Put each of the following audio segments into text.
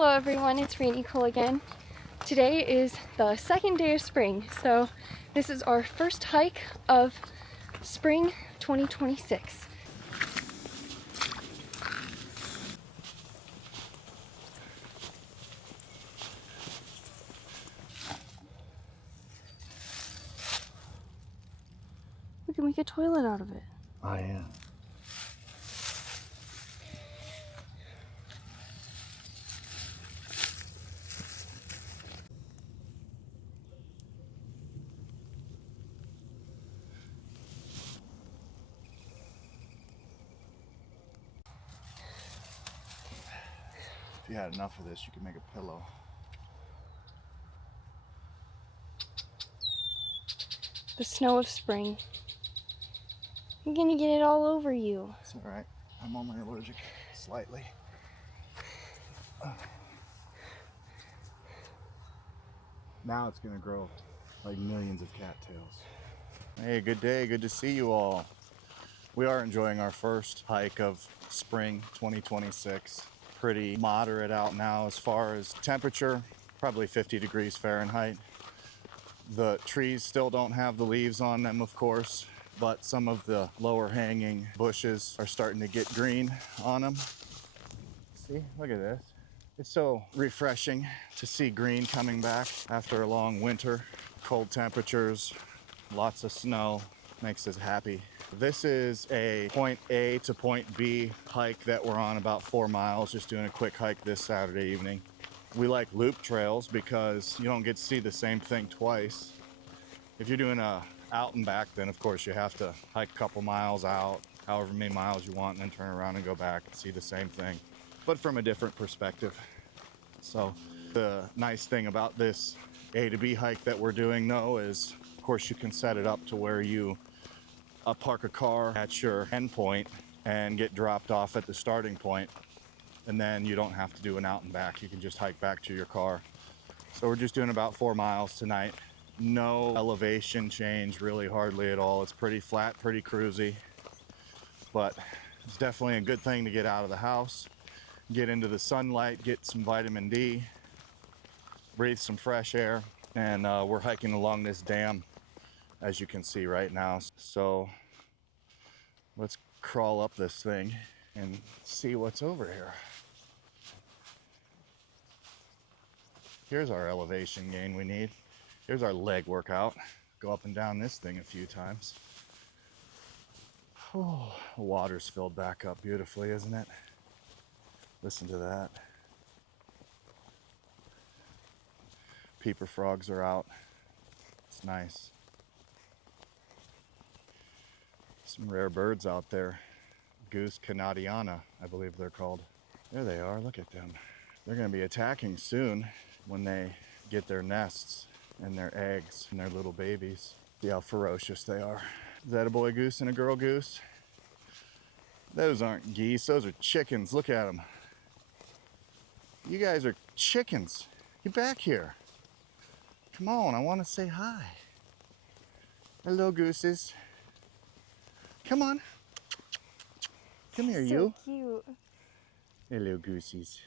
Hello everyone, it's Ray Nicole again. Today is the second day of spring, so this is our first hike of spring 2026. We can make a toilet out of it. Oh yeah. If you had enough of this, you could make a pillow. The snow of spring. You're gonna get it all over you. It's all right. I'm only allergic slightly. Now it's gonna grow like millions of cattails. Hey, good day. Good to see you all. We are enjoying our first hike of spring 2026. Pretty moderate out now as far as temperature, probably 50 degrees Fahrenheit. The trees still don't have the leaves on them, of course, but some of the lower hanging bushes are starting to get green on them. See, look at this. It's so refreshing to see green coming back after a long winter. Cold temperatures, lots of snow, makes us happy. This is a point A to point B hike that we're on, about 4 miles, just doing a quick hike this Saturday evening. We like loop trails because you don't get to see the same thing twice. If you're doing a out and back, then of course you have to hike a couple miles out, however many miles you want, and then turn around and go back and see the same thing, but from a different perspective. So the nice thing about this A to B hike that we're doing though is, of course, you can set it up to where you park a car at your end point and get dropped off at the starting point, and then you don't have to do an out and back. You can just hike back to your car. So we're just doing about 4 miles tonight. No elevation change, really hardly at all. It's pretty flat, pretty cruisy, but it's definitely a good thing to get out of the house, get into the sunlight, get some vitamin D, breathe some fresh air. And we're hiking along this dam, as you can see right now. So let's crawl up this thing and see what's over here. Here's our elevation gain we need. Here's our leg workout. Go up and down this thing a few times. Oh, the water's filled back up beautifully, isn't it? Listen to that. Peeper frogs are out. It's nice. Some rare birds out there. Goose Canadiana, I believe they're called. There they are, look at them. They're gonna be attacking soon when they get their nests and their eggs and their little babies. See how ferocious they are. Is that a boy goose and a girl goose? Those aren't geese, those are chickens. Look at them. You guys are chickens. Get back here. Come on, I want to say hi. Hello, gooses. Come on. Come here, you. So cute. Hello, goosies.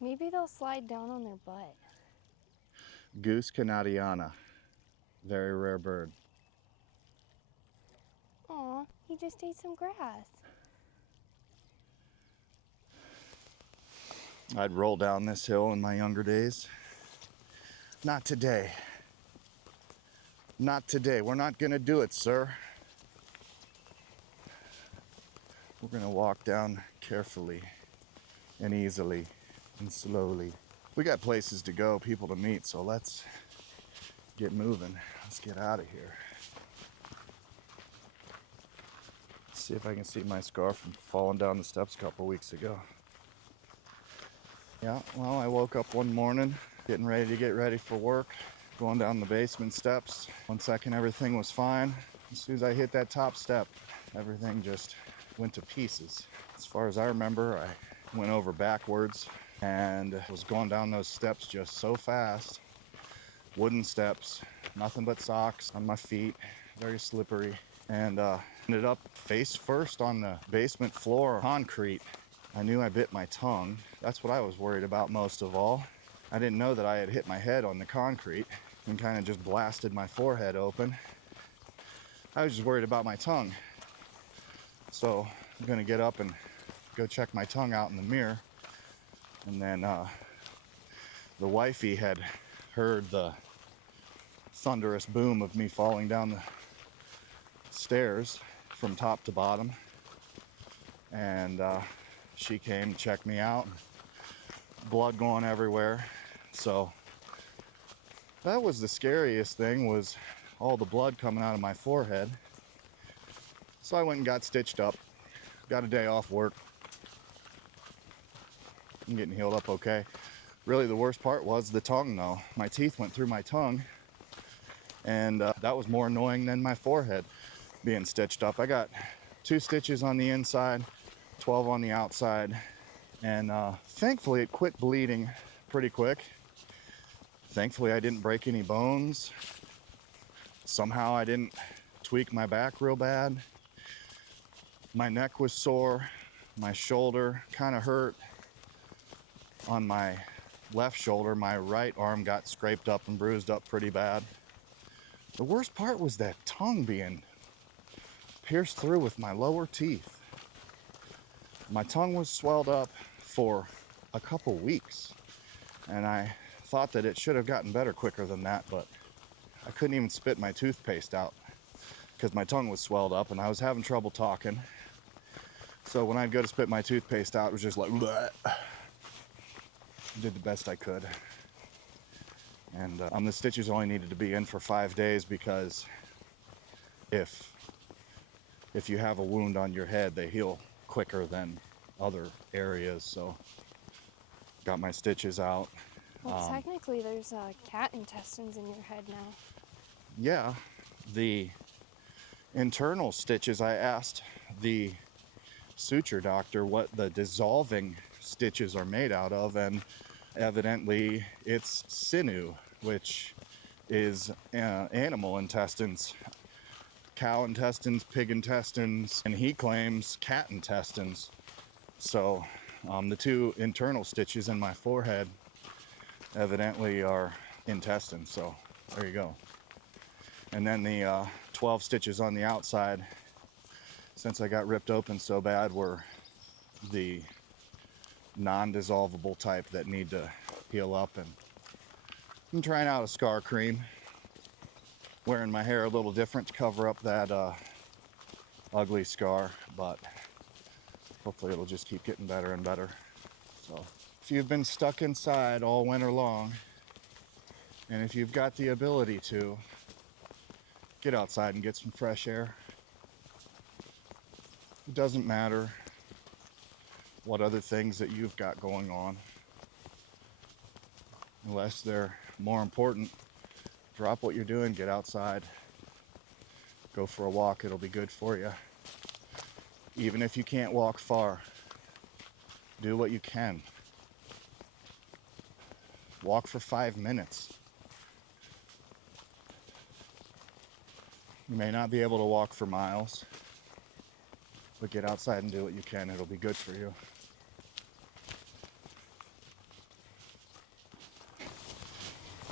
Maybe they'll slide down on their butt. Goose Canadiana. Very rare bird. Aw, he just ate some grass. I'd roll down this hill in my younger days. Not today. Not today. We're not gonna do it, sir. We're gonna walk down carefully and easily and slowly. We got places to go, people to meet, so let's get moving. Let's get out of here. See if I can see my scar from falling down the steps a couple weeks ago. Yeah, well, I woke up one morning getting ready to get ready for work, going down the basement steps. 1 second everything was fine. As soon as I hit that top step, everything just went to pieces. As far as I remember, I went over backwards and was going down those steps just so fast. Wooden steps, nothing but socks on my feet, very slippery, and ended up face first on the basement floor, concrete. I knew I bit my tongue. That's what I was worried about most of all. I didn't know that I had hit my head on the concrete and kind of just blasted my forehead open. I was just worried about my tongue. So I'm gonna get up and go check my tongue out in the mirror. And then the wifey had heard the thunderous boom of me falling down the stairs from top to bottom. And she came to check me out. Blood going everywhere. So that was the scariest thing, was all the blood coming out of my forehead. So I went and got stitched up. Got a day off work. I'm getting healed up okay. Really the worst part was the tongue though. My teeth went through my tongue, and that was more annoying than my forehead being stitched up. I got 2 stitches on the inside, 12 on the outside, and thankfully it quit bleeding pretty quick. Thankfully I didn't break any bones. Somehow I didn't tweak my back real bad. My neck was sore. My shoulder kind of hurt. On my left shoulder, my right arm got scraped up and bruised up pretty bad. The worst part was that tongue being pierced through with my lower teeth. My tongue was swelled up for a couple weeks, and I thought that it should have gotten better quicker than that, but I couldn't even spit my toothpaste out because my tongue was swelled up and I was having trouble talking. So when I'd go to spit my toothpaste out, it was just like bleh. Did the best I could. And the stitches only needed to be in for 5 days because if you have a wound on your head, they heal quicker than other areas. So got my stitches out. Well, technically there's cat intestines in your head now. Yeah, the internal stitches, I asked the suture doctor what the dissolving stitches are made out of, and evidently it's sinew, which is animal intestines, cow intestines, pig intestines, and he claims cat intestines. So the 2 internal stitches in my forehead evidently are intestines, so there you go. And then the 12 stitches on the outside, since I got ripped open so bad, were the non-dissolvable type that need to heal up. And I'm trying out a scar cream, wearing my hair a little different to cover up that ugly scar, but hopefully it'll just keep getting better and better. So if you've been stuck inside all winter long, and if you've got the ability to, get outside and get some fresh air. It doesn't matter what other things that you've got going on, unless they're more important. Drop what you're doing, get outside, go for a walk. It'll be good for you. Even if you can't walk far, do what you can. Walk for 5 minutes. You may not be able to walk for miles, but get outside and do what you can. It'll be good for you.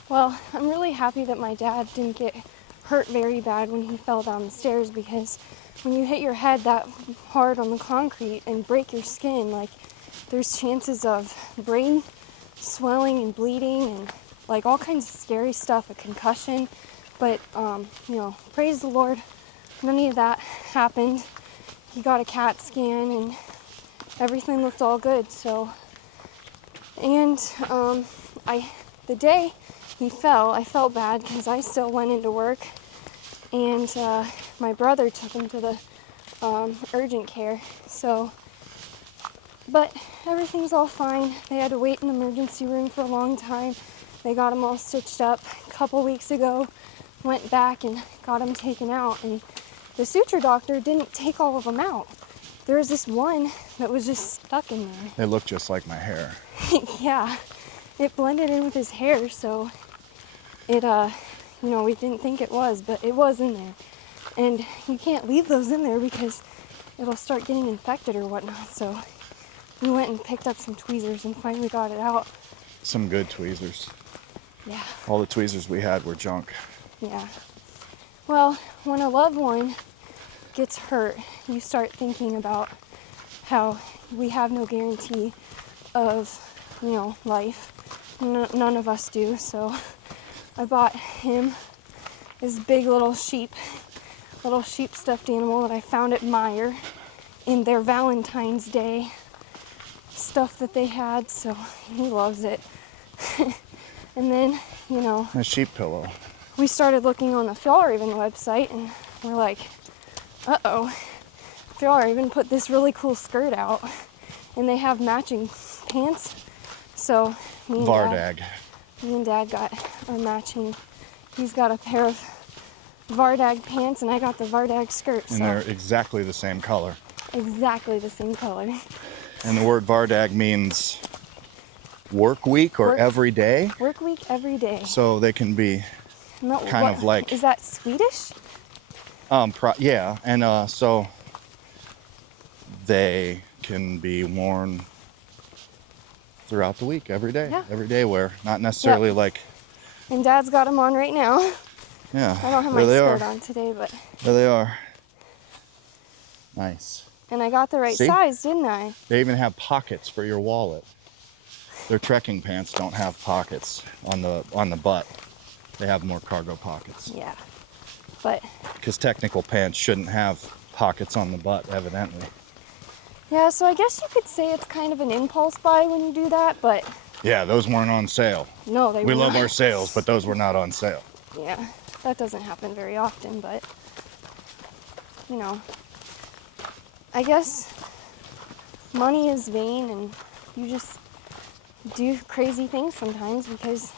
Well, I'm really happy that my dad didn't get hurt very bad when he fell down the stairs, because when you hit your head that hard on the concrete and break your skin, like, there's chances of brain swelling and bleeding and like all kinds of scary stuff, a concussion. But praise the Lord, none of that happened. He got a CAT scan and everything looked all good. So, and the day he fell, I felt bad because I still went into work, and my brother took him to the urgent care. So, but everything's all fine. They had to wait in the emergency room for a long time. They got him all stitched up a couple weeks ago. Went back and got him taken out, and the suture doctor didn't take all of them out. There was this one that was just stuck in there. They look just like my hair. Yeah, it blended in with his hair, so it, we didn't think it was, but it was in there. And you can't leave those in there because it'll start getting infected or whatnot, so we went and picked up some tweezers and finally got it out. Some good tweezers. Yeah, All the tweezers we had were junk. yeah. Well, when a loved one gets hurt, you start thinking about how we have no guarantee of, life. None of us do. So I bought him this big little sheep stuffed animal that I found at Meijer in their Valentine's Day stuff that they had. So he loves it. And then, A sheep pillow. we started looking on the Fjallraven website and we're like, uh-oh, Fjallraven put this really cool skirt out and they have matching pants. So me and Dad got a matching. He's got a pair of Vardag pants and I got the Vardag skirt. And they're exactly the same color. Exactly the same color. And the word Vardag means work week or every day. Work week every day. So they can be kind of like... Is that Swedish? Yeah, and so they can be worn throughout the week, every day. Yeah. Everyday wear, not necessarily like... And Dad's got them on right now. Yeah, I don't have my skirt on today, but... There they are. Nice. And I got the right size, didn't I? They even have pockets for your wallet. Their trekking pants don't have pockets on the butt. They have more cargo pockets. Yeah, but... Because technical pants shouldn't have pockets on the butt, evidently. Yeah, so I guess you could say it's kind of an impulse buy when you do that, but... Yeah, those weren't on sale. No, they were not. We love our sales, but those were not on sale. Yeah, that doesn't happen very often, but... I guess money is vain and you just do crazy things sometimes because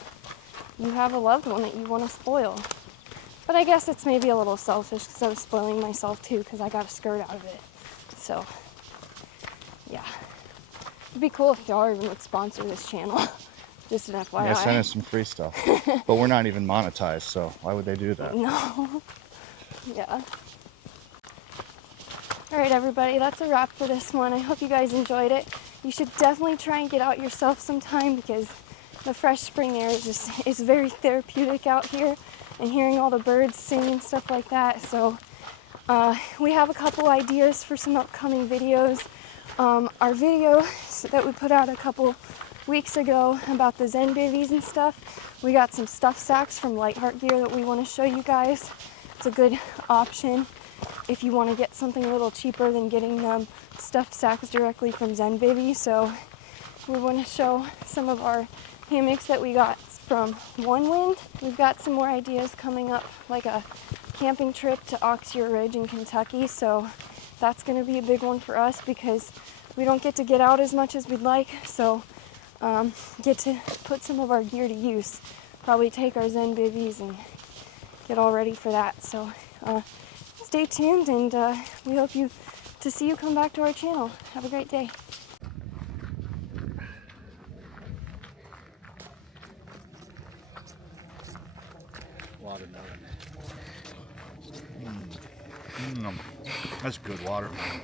you have a loved one that you want to spoil. But I guess it's maybe a little selfish because I was spoiling myself too because I got a skirt out of it. So, yeah. It'd be cool if Fjallraven would sponsor this channel. Just an FYI. Yeah, send us some free stuff. But we're not even monetized, so why would they do that? No. Yeah. Alright everybody, that's a wrap for this one. I hope you guys enjoyed it. You should definitely try and get out yourself sometime because the fresh spring air is very therapeutic out here, and hearing all the birds sing and stuff like that. So we have a couple ideas for some upcoming videos. Our video that we put out a couple weeks ago about the Zen bivvies and stuff, we got some stuff sacks from Lightheart Gear that we want to show you guys. It's a good option if you want to get something a little cheaper than getting stuffed sacks directly from Zen Bivvy. So we want to show some of our hammocks that we got from One Wind. We've got some more ideas coming up, like a camping trip to Oxier Ridge in Kentucky. So that's going to be a big one for us because we don't get to get out as much as we'd like. So get to put some of our gear to use. Probably take our Zen Bivvies and get all ready for that. So stay tuned, and we hope to see you come back to our channel. Have a great day. Watermelon. That's good watermelon.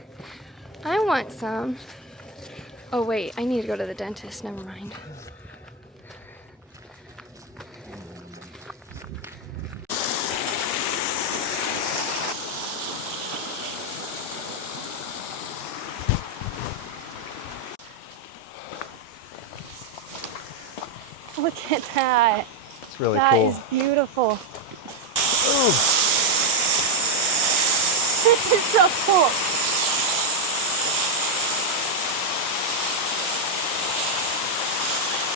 I want some. Oh wait, I need to go to the dentist. Never mind. Look at that. It's really cool. That is beautiful. Ooh. This is so cool.